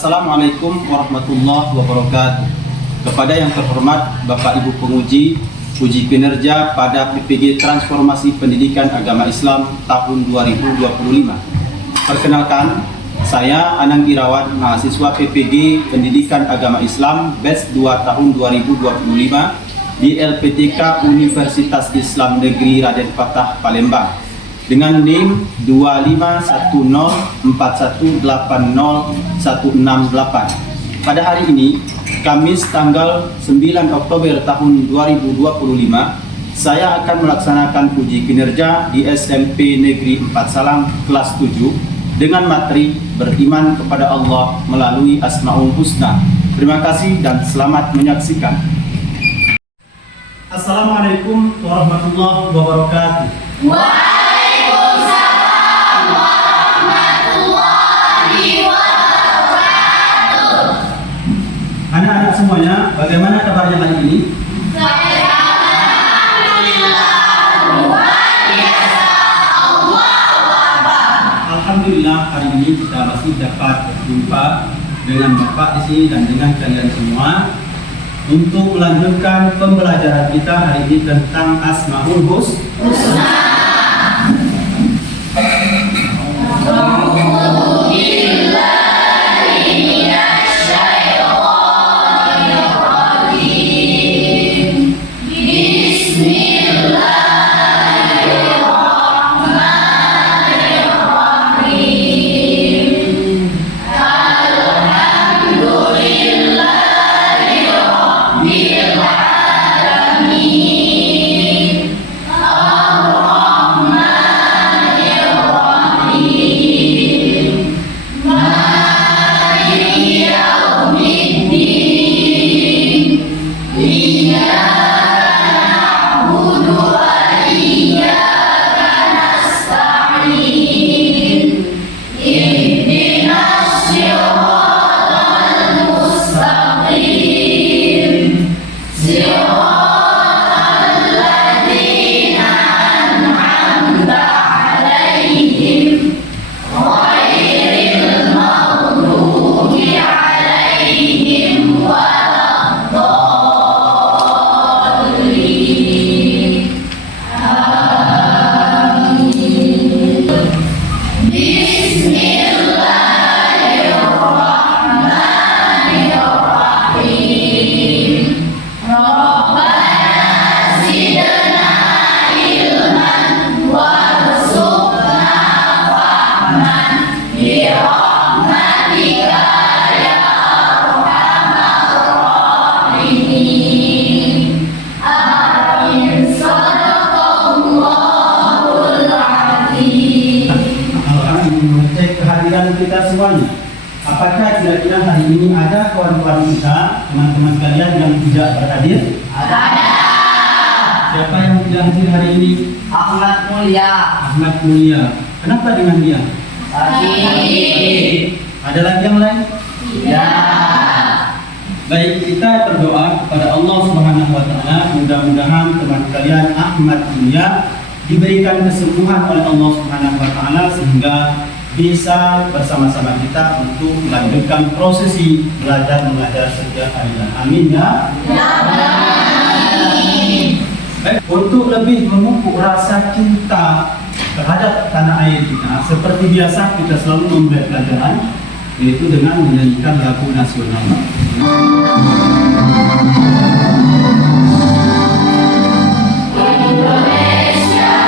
Assalamualaikum warahmatullahi wabarakatuh. Kepada yang terhormat Bapak Ibu penguji, uji kinerja pada PPG Transformasi Pendidikan Agama Islam tahun 2025. Perkenalkan, saya Anang Irawan, mahasiswa PPG Pendidikan Agama Islam batch 2 tahun 2025 di LPTK Universitas Islam Negeri Raden Fatah Palembang dengan NIM 251041801668. Pada hari ini, Kamis tanggal 9 Oktober tahun 2025, saya akan melaksanakan uji kinerja di SMP Negeri 4 Salang kelas 7 dengan materi beriman kepada Allah melalui Asmaul Husna. Terima kasih dan selamat menyaksikan. Assalamualaikum warahmatullahi wabarakatuh. Waalaikumsalam warahmatullahi wabarakatuh. Anak-anak semuanya, bagaimana kabarnya hari ini? Alhamdulillah, hari ini kita masih dapat berjumpa dengan Bapak di sini dan dengan kalian semua untuk melanjutkan pembelajaran kita hari ini tentang Asmaul Husna. Kita semuanya, apakah kira-kira hari ini ada kawan-kawan kita, teman-teman sekalian yang tidak berhadir? Ada. Siapa yang tidak hadir hari ini? Ahmad Mulia. Ahmad Mulia. Kenapa dengan dia? Tadi. Ada lagi yang lain? Ya. Baik, kita berdoa kepada Allah Subhanahu wa taala, mudah-mudahan teman kalian Ahmad Mulia diberikan kesembuhan oleh Allah Subhanahu wa taala sehingga bisa bersama-sama kita untuk melanjutkan prosesi belajar mengajar setiap harinya. Amin ya. Amin. Baik, untuk lebih memupuk rasa cinta terhadap tanah air kita, seperti biasa kita selalu membuat pelajaran, yaitu dengan menyanyikan lagu nasional. Indonesia,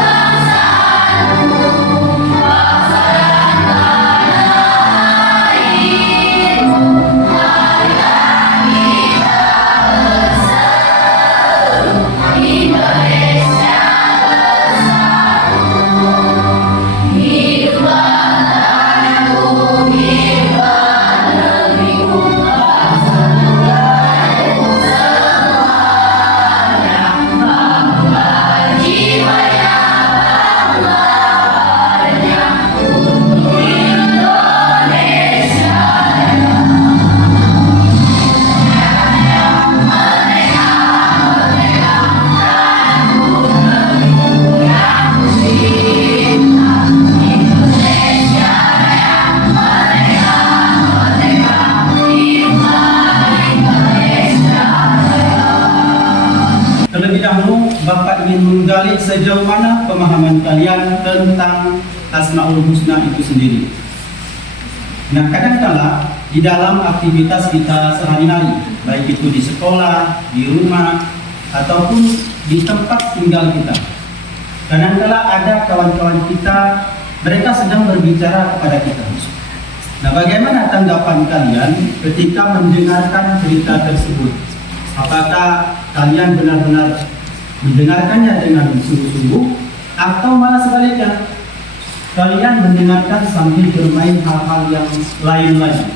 bangsa sejauh mana pemahaman kalian tentang Asmaul Husna itu sendiri. Nah, kadang-kala di dalam aktivitas kita sehari-hari, baik itu di sekolah, di rumah, ataupun di tempat tinggal kita, kadang-kala ada kawan-kawan kita, mereka sedang berbicara kepada kita. Nah, bagaimana tanggapan kalian ketika mendengarkan cerita tersebut? Apakah kalian benar-benar mendengarkannya dengan sungguh-sungguh, atau malah sebaliknya, kalian mendengarkan sambil bermain hal-hal yang lain lagi?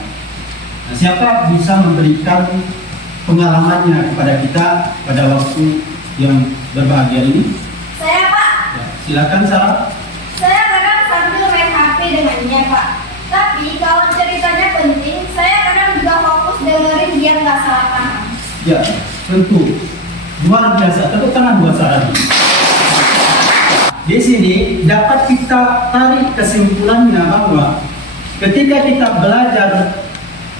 Nah, siapa bisa memberikan pengalamannya kepada kita pada waktu yang berbahagia ini? Saya, Pak. Ya, silakan Sarah. Saya kadang sambil main HP dengannya, Pak. Tapi kalau ceritanya penting, saya kadang juga fokus dengerin biar nggak salah paham. Ya, tentu. Luar biasa. Tepuk tangan buat Sarah. Di sini dapat kita tarik kesimpulannya bahwa ketika kita belajar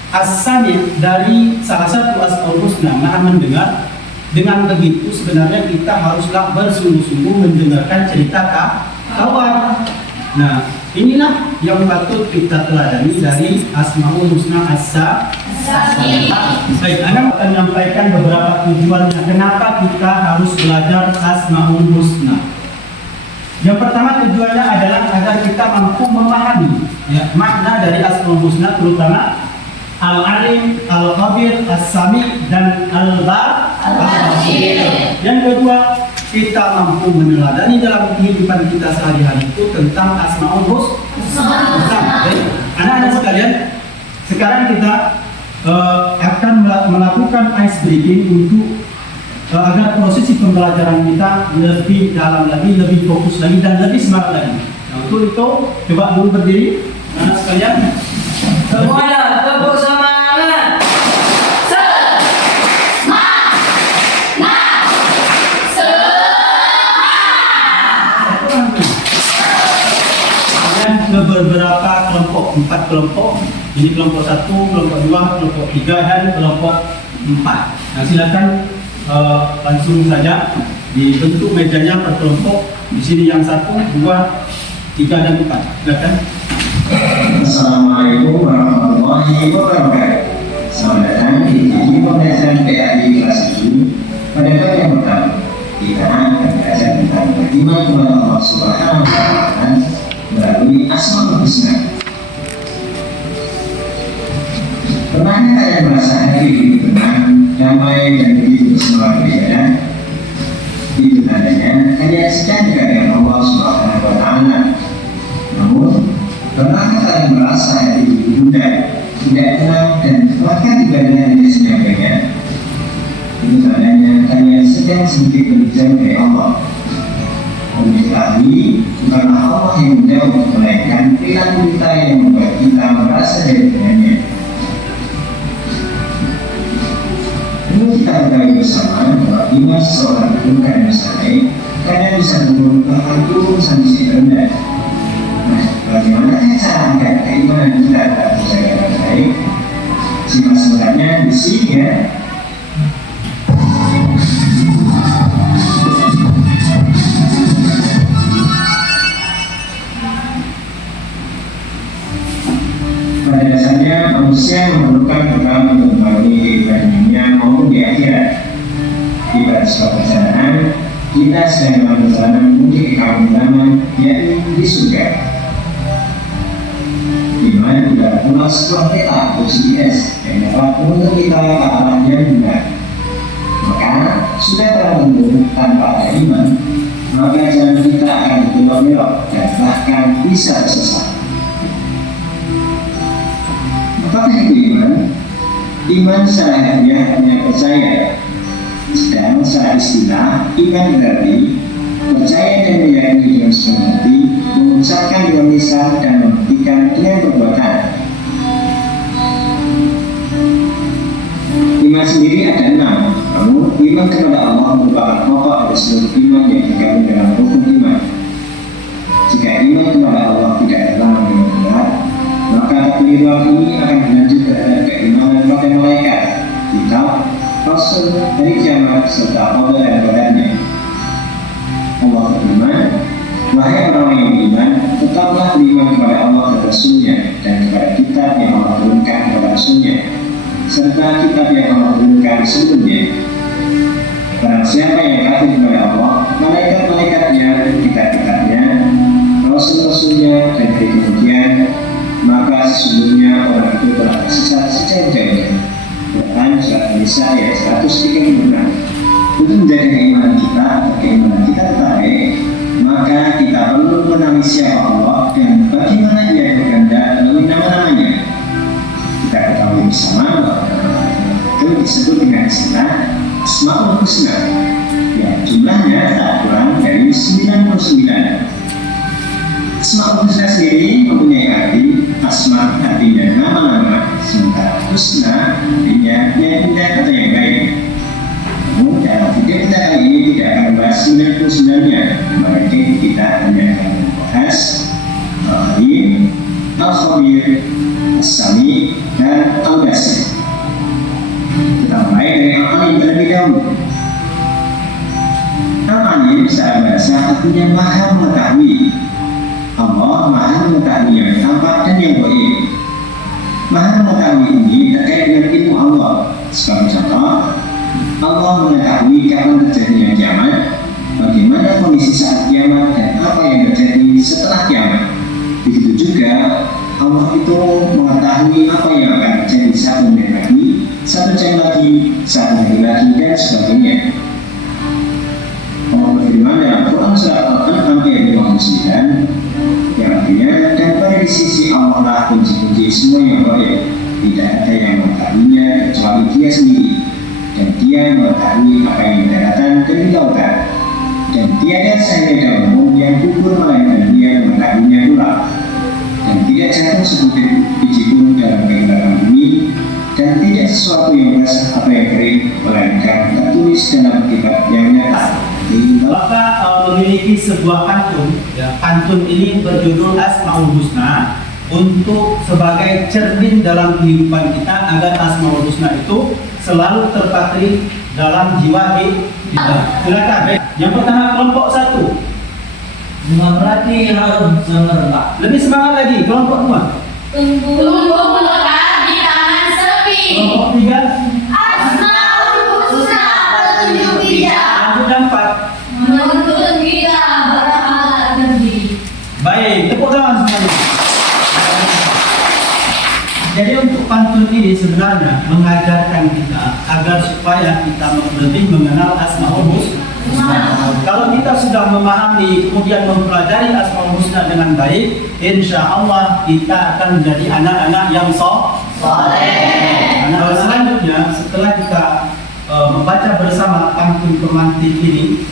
as-sami' dari salah satu Asmaul Husna, Maha mendengar, dengan begitu sebenarnya kita haruslah bersungguh-sungguh mendengarkan cerita kawan. Nah, inilah yang patut kita teladani dari Asmaul Husna as-sami'. Baik, Anda akan menyampaikan beberapa tujuannya kenapa kita harus belajar Asmaul Husna. Yang pertama tujuannya adalah agar kita mampu memahami makna dari Asmaul Husna, terutama Al-Alim, Al-Khabir, As-Sami, dan Al-Basir. Yang kedua, kita mampu meneladani dalam kehidupan kita sehari-hari itu tentang Asmaul Husna. Anak-anak sekalian, sekarang kita akan melakukan ice breaking untuk agar prosesi pembelajaran kita lebih dalam lagi, lebih fokus lagi, dan lebih semangat lagi. Nah, untuk itu, coba dulu berdiri, anak sekalian. Semuanya tepuk semangat. Kemudian ke beberapa kelompok, 4 kelompok. Ini kelompok 1, kelompok 2, kelompok 3, dan kelompok 4. Nah, silakan langsung saja dibentuk mejanya per kelompok. Di sini yang 1, 2, 3, dan 4. Silakan. Assalamualaikum warahmatullahi wabarakatuh. Selamat datang di pembelajaran PAI kelas 7. Pada bab yang pertama, kita akan belajar tentang beriman kepada Allah Subhanahu wa Ta'ala melalui Asmaul Husna. Pernahkah kalian merasa hati begitu tenang, damai, dan begitu bersemangat beribadah? Itu tandanya kalian sedang dekat dengan Allah Subhanahu wa Ta'ala. Namun, pernahkah kalian merasa hati bunda, tidak tenang, dan bahkan ibadahnya tidak senyapanya? Itu tandanya kalian sedang sedikit berjauh dari Allah. Diketahui, bukanlah Allah yang menjauh, melainkan perilaku kita yang membuat kita merasa jauh dengannya. Ini kita ketahui bersama bahwa iman seseorang itu karena sampai kadang bisa turun bahkan turun sampai rendah. Nah, bagaimana cara agar keimanan kita tetap terjaga dengan baik? Simak sebenarnya di sini ya. Pada dasarnya manusia memerlukan bekal untuk melalui kehidupan dunia maupun di akhirat. Di pada sebuah perjalanan, kita sedang dalam perjalanan menuju ke kampung halaman, yakni di surga. Iman adalah pula sebuah peta atau GPS yang dapat menuntun kita ke arah yang benar. Maka sudah barang tentu tanpa ada iman, maka jalan kita akan berbelok-belok dan bahkan bisa tersesat. Apakah itu iman? Iman secara harfiah hanya percaya. Sedang secara istilah, iman berarti percaya dan meyakini dengan sepenuh hati, mengucapkan dengan lisan, dan membuktikan dengan perbuatan. Iman sendiri ada 6, namun iman kepada Allah merupakan pokok dari seluruh iman yang tergabung dalam rukun iman. Jika iman kepada Allah tidak adalah yang benar, maka kekeliruan ini akan berlanjut terhadap keimanan pada malaikat, kitab, Rasul, hari kiamat, serta Allah dan badannya. Allah tetaplah beriman kepada Allah dan Rasul-Nya dan kepada kitab yang Allah turunkan kepada Rasul-Nya serta kitab yang Allah turunkan sebelumnya. Barang siapa yang kafir kepada Allah, malaikat-malaikatnya, kitab-kitabnya, Rasul-Rasulnya dan hari kemudian, maka sesungguhnya orang itu telah tersesat sejauh-jauhnya. Quran Surat An-Nisa ayat 136. Untuk menjaga keimanan kita tetap baik, maka kita perlu mengenali siapa Allah dan bagaimana Ia berkehendak melalui nama-namanya. Kita ketahui bersama bahwa nama-nama itu disebut dengan istilah Asmaul Husna, yang jumlahnya tak kurang dari 99. Asmaul Husna sendiri mempunyai arti asma artinya nama-nama, sementara husna artinya yang indah atau yang baik. Namun dalam video kita kali ini tidak akan membahas 99-nya, maka kita hanya akan membahas Al-Alim, Al-Khabir, As-Sami, dan Al-Basir. Kita mulai dari Al-Alim terlebih dahulu. Al-Alim secara bahasa artinya maha mengetahui. Allah maha mengetahui yang tampak dan yang gaib. Maha mengetahui ini terkait dengan ilmu Allah. Sebagai contoh, Allah mengetahui kapan terjadinya kiamat, bagaimana kondisi saat kiamat, dan apa yang terjadi setelah kiamat. Begitu juga Allah itu mengetahui apa yang akan terjadi 1 menit lagi, 1 jam lagi, 1 hari lagi, dan sebagainya. Allah berfirman dalam Quran Surat Al-An'am ayat 59, yang artinya, dan pada di sisi Allah lah kunci-kunci semua yang gaib, tidak ada yang mengetahuinya kecuali Dia sendiri, dan Dia mengetahui apa yang di daratan dan di lautan, dan tiada sehelai daun yang gugur melainkan Dia mengetahuinya pula, dan tidak jatuh sebutir biji pun dalam kegelapan bumi, dan tidak sesuatu yang basah atau yang kering melainkan tertulis dalam kitab yang nyata. Maka memiliki sebuah pantun, ya, pantun ini berjudul Asmaul Husna, untuk sebagai cermin dalam kehidupan kita agar Asmaul Husna itu selalu terpatri dalam jiwa kita. Silakan. Yang pertama kelompok 1. Berarti harus semerbak. Lebih semangat lagi kelompok 2. Tunggu melekat di tangan sepi. Kelompok 3. Asmaul Husna petunjuk bijak. Lanjut dan 4. Menuntun kita berakhlak tinggi. Baik, tepuk tangan semuanya. Jadi untuk pantun ini sebenarnya mengajarkan kita agar supaya kita lebih mengenal Asmaul Husna. Kalau kita sudah memahami kemudian mempelajari Asmaul Husna dengan baik, insya Allah kita akan menjadi anak-anak yang saleh. Nah, selanjutnya setelah kita membaca bersama pantun pemantik ini,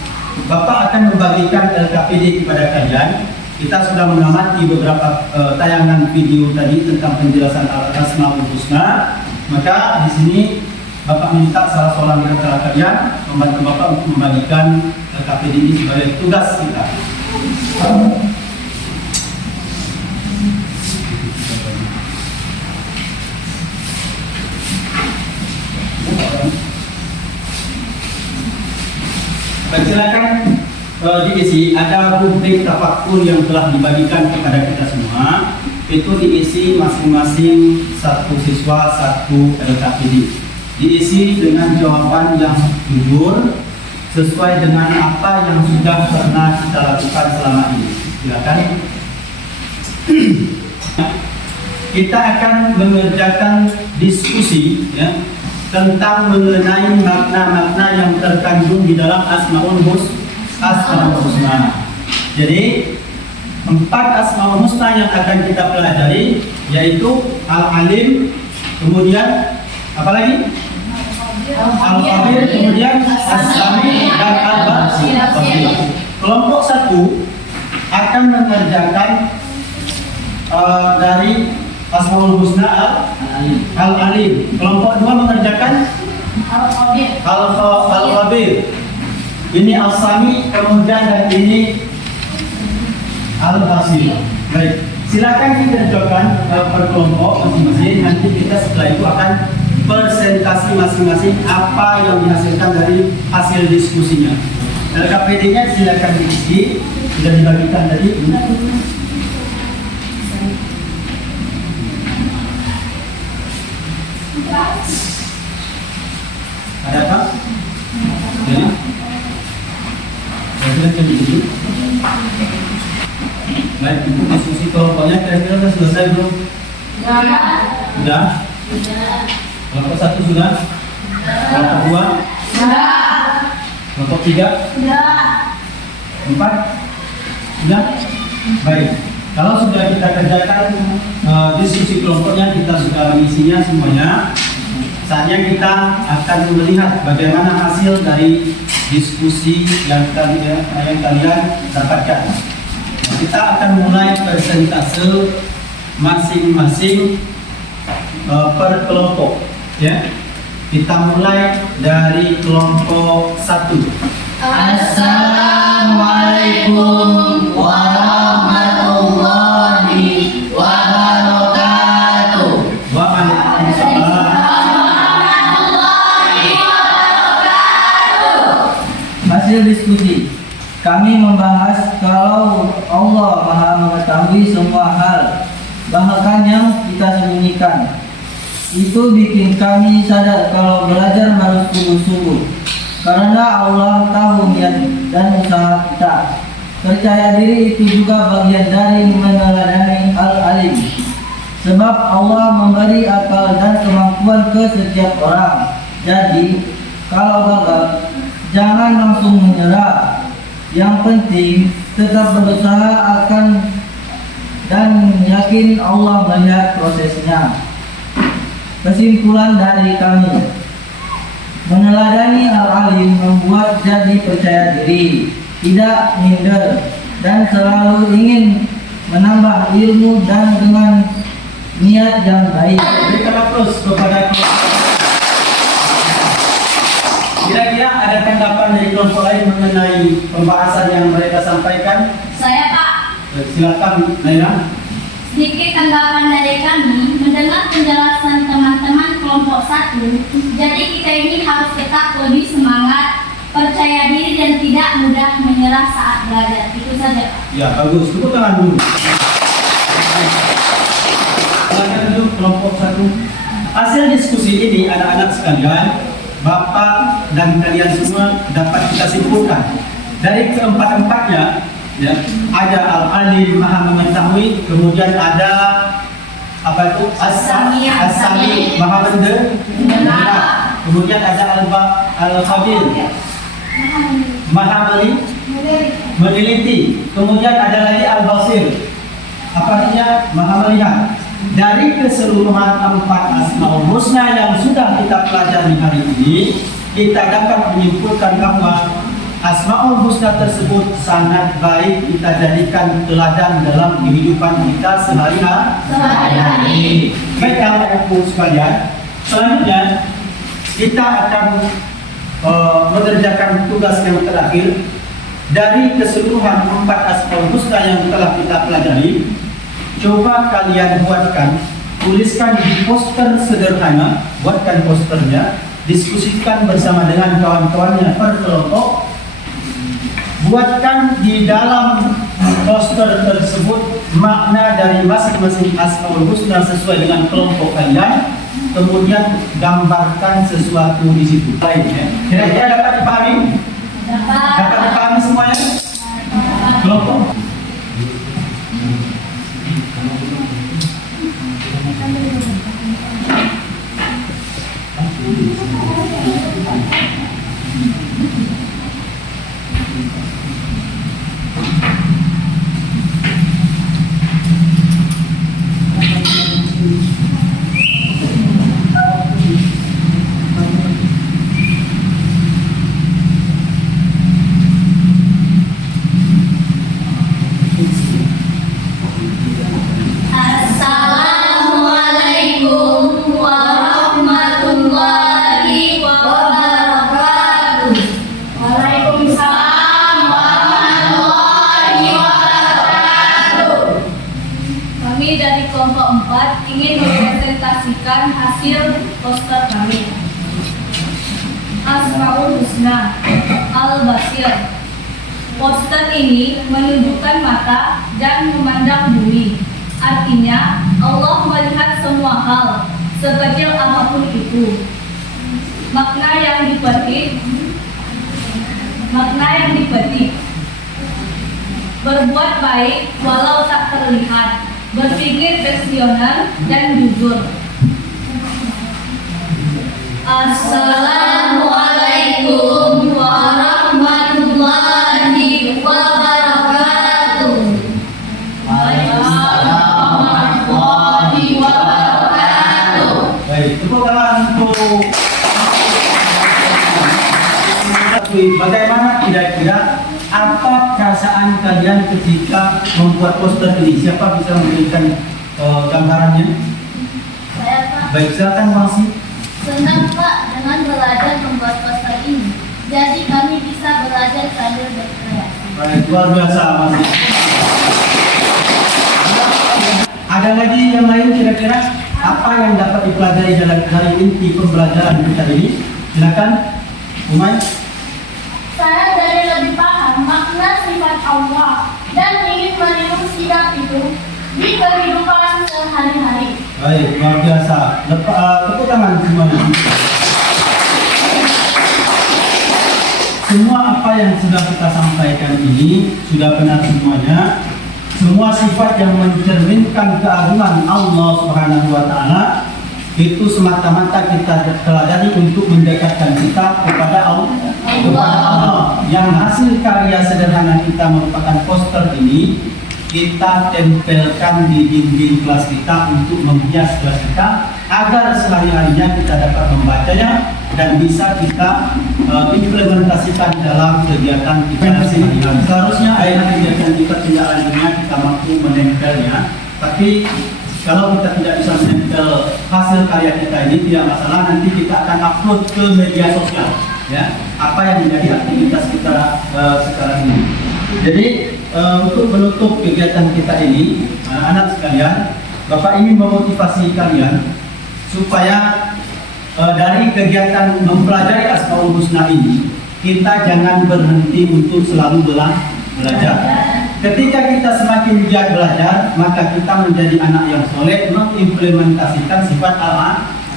Bapak akan membagikan LKPD kepada kalian. Kita sudah mengamati beberapa tayangan video tadi tentang penjelasan Asmaul Husna. Maka di sini Bapak minta salah seorang di antara kalian membantu Bapak untuk membagikan LKPD ini sebagai tugas kita. Silakan diisi. Ada rubrik tafakkur yang telah dibagikan kepada kita semua. Itu diisi masing-masing satu siswa satu LKPD. Diisi dengan jawaban yang jujur sesuai dengan apa yang sudah pernah kita lakukan selama ini. Silakan. Kita akan mengerjakan diskusi, ya, tentang mengenai makna-makna yang terkandung di dalam Asmaul Husna. Jadi 4 Asmaul Husna yang akan kita pelajari yaitu Al-Alim, kemudian apa lagi? Al-Khabir, kemudian As-Sami dan Al-Basir. Kelompok 1 akan mengerjakan dari Asmaul Husna Al-Alim. Kelompok 2 mengerjakan Al-Khabir. Ini Al-Sami, kemudian dan ini Al-Basir. Baik, silakan dikerjakan per kelompok masing-masing. Nanti kita setelah itu akan presentasi masing-masing apa yang dihasilkan dari hasil diskusinya. LKPD-nya silakan diisi, sudah dibagikan tadi. diskusi kelompoknya kira-kira sudah selesai belum? Sudah? Kelompok 1 sudah? Kelompok 2? Kelompok 3? 4? Sudah? Baik. Kalau sudah kita kerjakan diskusi kelompoknya, kita sudah mengisinya semuanya. Saatnya kita akan melihat bagaimana hasil dari diskusi yang kalian dapatkan. Kita akan mulai persentase masing-masing per kelompok. Ya, kita mulai dari kelompok 1. Assalamualaikum warahmatullahi wabarakatuh. Waalaikumsalam. Hasil diskusi, kami membahas kalau Allah Maha mengetahui semua hal, bahkan yang kita sembunyikan. Itu bikin kami sadar kalau belajar harus sungguh-sungguh, karena Allah tahu niat dan usaha kita. Percaya diri itu juga bagian dari meneladani Al-Alim, sebab Allah memberi akal dan kemampuan ke setiap orang. Jadi, kalau gagal, jangan langsung menyerah. Yang penting tetap berusaha akan dan yakin Allah melihat prosesnya. Kesimpulan dari kami, meneladani Al-Alim membuat jadi percaya diri, tidak minder, dan selalu ingin menambah ilmu dan dengan niat yang baik. Berikan aplaus kepada kira-kira ada tanggapan dari kelompok lain mengenai pembahasan yang mereka sampaikan? Saya Pak, Silakan Naila. sedikit tanggapan dari kami mendengar penjelasan teman-teman kelompok 1. Jadi kita ini harus tetap lebih semangat, percaya diri dan tidak mudah menyerah saat belajar. Itu saja Pak. Ya, bagus. Tepuk tangan dulu. Silakan dulu kelompok 1. Hasil diskusi ini anak-anak sekalian, Bapak dan kalian semua dapat kita simpulkan dari keempat-empatnya. Ya, ada Al-Alim Maha mengetahui, kemudian ada apa itu As-Sami Maha mendengar, kemudian ada Al-Khabir Maha meneliti, kemudian ada lagi Al-Basir, apa artinya Maha melihat. Dari keseluruhan 4 Asmaul Husna yang sudah kita pelajari hari ini, kita dapat menyimpulkan bahwa Asmaul Husna tersebut sangat baik kita jadikan teladan dalam kehidupan kita sehari-hari. Baik anak-anakku sekalian, selanjutnya kita akan mengerjakan tugas yang terakhir. Dari keseluruhan 4 Asmaul Husna yang telah kita pelajari, coba kalian buatkan, tuliskan di poster sederhana, buatkan posternya, diskusikan bersama dengan kawan-kawannya per kelompok. Buatkan di dalam poster tersebut makna dari masing-masing Asmaul Husna sesuai dengan kelompok kalian. Kemudian gambarkan sesuatu di situ. Lainnya, kira-kira dapat dipahami? Dapat dipahami semuanya? Kelompok? Assalamualaikum warahmatullahi wabarakatuh. Waalaikumsalam warahmatullahi wabarakatuh. Kami dari kelompok 4 ingin mempresentasikan hasil poster kami. Asmaul Husna Al-Basir. Poster ini menunjukkan mata dan memandang bumi. Artinya, Allah melihat semua hal, sekecil apapun itu. Makna yang dipetik berbuat baik walau tak terlihat, berpikir visioner dan jujur. Assalamualaikum warahmatullahi wabarakatuh. Waalaikumsalam warahmatullahi wabarakatuh. Baik, tepuk tangan untuk bagaimana kira-kira apa perasaan kalian ketika membuat poster ini? Siapa bisa memberikan gambarannya? Saya Pak, Baik, silakan Masih. senang Pak dengan belajar membuat poster ini. Jadi kami bisa belajar sambil berkreasi. Baik, luar biasa Masih. Ada lagi yang lain kira-kira apa yang dapat dipelajari dari inti pembelajaran kita ini? Silakan, Umay. Saya jadi lebih paham makna sifat Allah dan ingin meniru sikap itu di kehidupan sehari-hari. Baik, luar biasa. Tepuk tangan semuanya. Semua apa yang sudah kita sampaikan ini sudah benar semuanya. Semua sifat yang mencerminkan keagungan Allah Subhanahu wa taala itu semata-mata kita teladani untuk mendekatkan kita kepada Allah. Yang hasil karya sederhana kita merupakan poster ini kita tempelkan di dinding kelas kita untuk menghias kelas kita agar sehari-harinya kita dapat membacanya dan bisa kita implementasikan dalam kegiatan kita sehari-hari. Seharusnya ayat kegiatan kita tidak lainnya kita mampu menempelnya, tapi kalau kita tidak bisa menempel hasil karya kita ini tidak masalah, nanti kita akan upload ke media sosial ya apa yang menjadi aktivitas kita sekarang ini. Jadi untuk menutup kegiatan kita ini, anak sekalian, Bapak ingin memotivasi kalian supaya dari kegiatan mempelajari Asmaul Husna ini kita jangan berhenti untuk selalu belajar. Ketika kita semakin giat belajar, maka kita menjadi anak yang soleh, mengimplementasikan sifat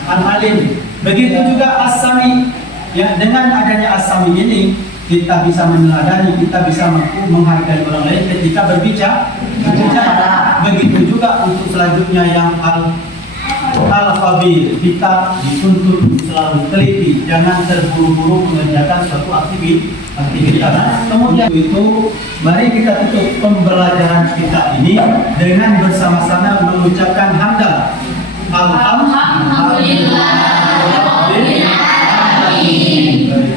al-alim. Begitu juga as-sami. Ya, dengan adanya as-sami ini kita bisa meneladani, kita bisa mampu menghargai orang lain ketika berbicara. Begitu juga untuk selanjutnya yang al-khabir, kita dituntut selalu teliti, jangan terburu-buru mengerjakan suatu aktivitas. Kemudian itu, mari kita tutup pembelajaran kita ini dengan bersama-sama mengucapkan hamdalah. Alhamdulillah.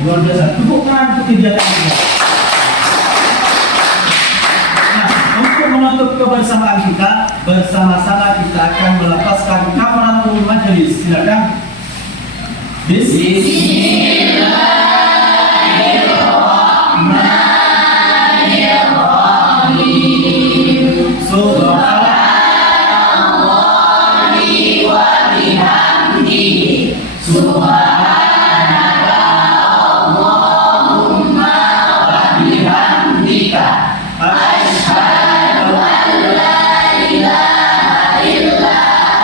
Luar biasa. Tepuk tangan untuk kegiatan ini. Untuk menutup kebersamaan kita, bersama-sama kita akan melepaskan kafaratul majelis. Silakan. Bismillahirrahmanirrahim. Subhanallahi wa bihamdihi. Subhanakallahumma wa bihamdika. Asyhadu an la ilaha illa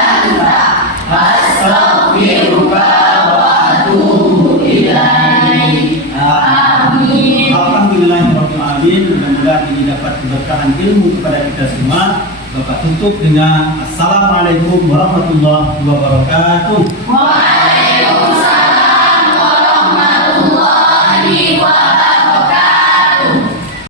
anta, astaghfiruka wa atubu ilaik. Amin. Alhamdulillahirabbil alamin. Mudah-mudahan ini dapat keberkahan ilmu kepada kita semua. Bapak tutup dengan Assalamualaikum warahmatullahi wabarakatuh.